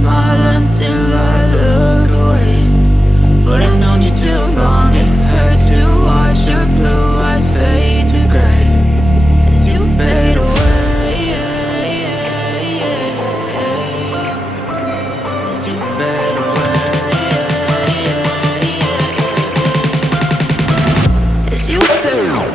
smile until I look away. But I've known you too long, it hurts to watch your blue eyes fade to gray as you fade away, as you fade away, as you fade away.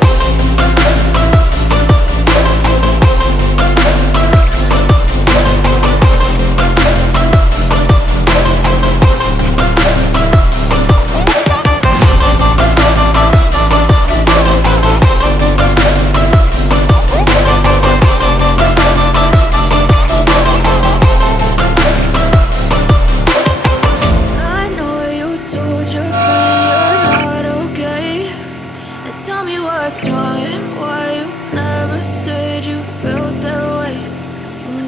Tell me what's wrong and why you never said you felt that way.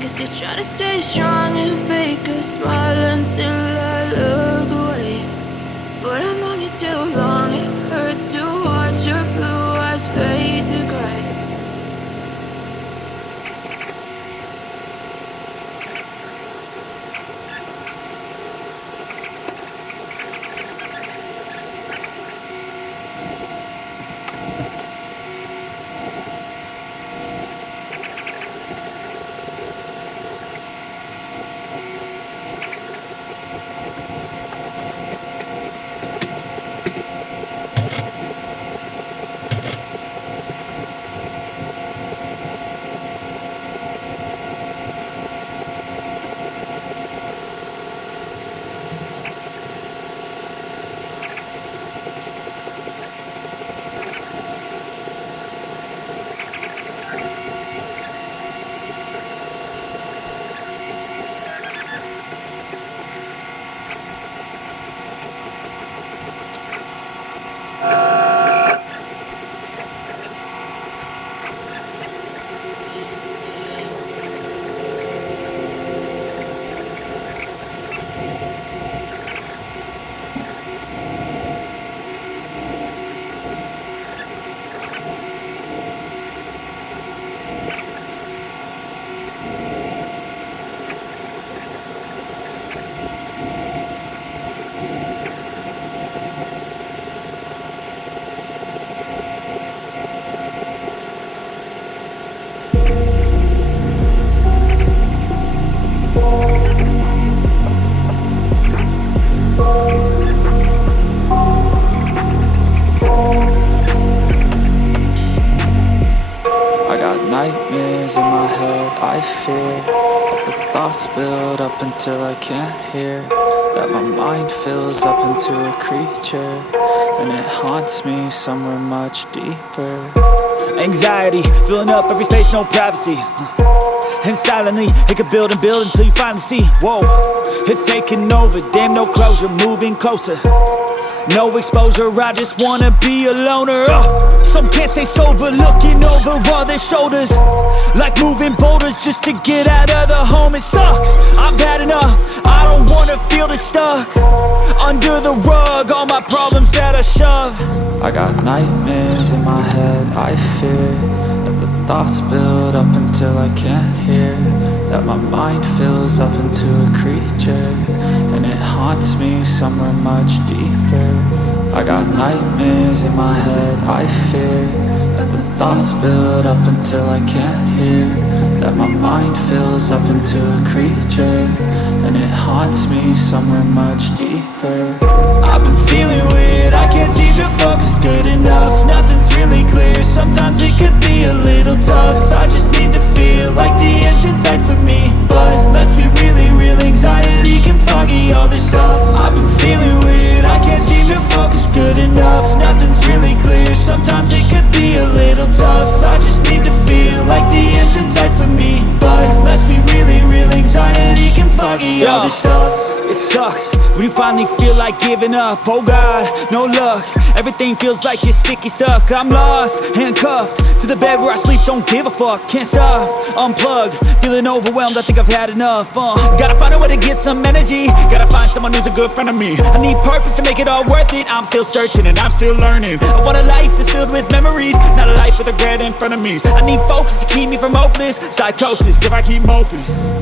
Guess you're trying to stay strong and fake a smile until I look away. But I've known you too long, it hurts to watch your blue eyes fade to gray. Nightmares in my head, I fear that the thoughts build up until I can't hear, that my mind fills up into a creature, and it haunts me somewhere much deeper. Anxiety, filling up every space, no privacy. And silently, it could build and build until you finally see, whoa, it's taking over, damn no closure, moving closer. No exposure, I just wanna be a loner. Some can't stay sober, looking over all their shoulders, like moving boulders just to get out of the home. It sucks, I've had enough, I don't wanna feel this stuck under the rug, all my problems that I shove. I got nightmares in my head, I fear that the thoughts build up until I can't hear, that my mind fills up into a creature, and it haunts me somewhere much deeper. I got nightmares in my head, I fear that the thoughts build up until I can't hear, that my mind fills up into a creature, and it haunts me somewhere much deeper. I've been feeling weird, I can't seem to focus good enough. Nothing's really clear, sometimes it could be a little tough. I just need to feel like the end's in sight for me, but let's be really real, anxiety can foggy all this stuff. I've been feeling weird, I can't seem to focus good enough. Nothing's really clear, sometimes it could be a little tough. I just need to feel like the end's in sight for me, but let's be really real, anxiety can foggy all this stuff. It sucks when you finally feel like giving up. Oh God, no luck. Everything feels like you're sticky stuck. I'm lost, handcuffed to the bed where I sleep. Don't give a fuck, can't stop. Unplug, feeling overwhelmed. I think I've had enough. Gotta find a way to get some energy. Gotta find someone who's a good friend of me. I need purpose to make it all worth it. I'm still searching and I'm still learning. I want a life that's filled with memories, not a life with regret in front of me. I need focus to keep me from hopeless psychosis if I keep moping.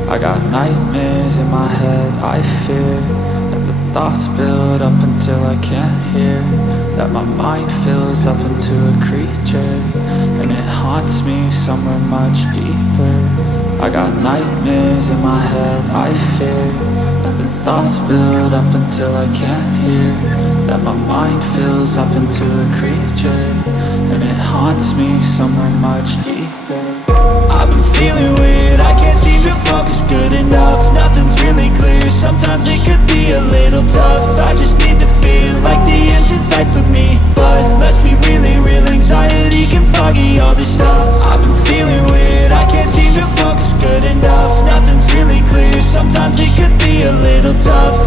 I got nightmares in my head, I fear that the thoughts build up until I can't hear, that my mind fills up into a creature, and it haunts me somewhere much deeper. I got nightmares in my head, I fear that the thoughts build up until I can't hear, that my mind fills up into a creature, and it haunts me somewhere much deeper. I've been feeling weird, I can't seem to focus good enough. Nothing's really clear, sometimes it could be a little tough. I just need to feel like the end's in sight for me, but let's be really real, anxiety can foggy all this stuff. I've been feeling weird, I can't seem to focus good enough. Nothing's really clear, sometimes it could be a little tough.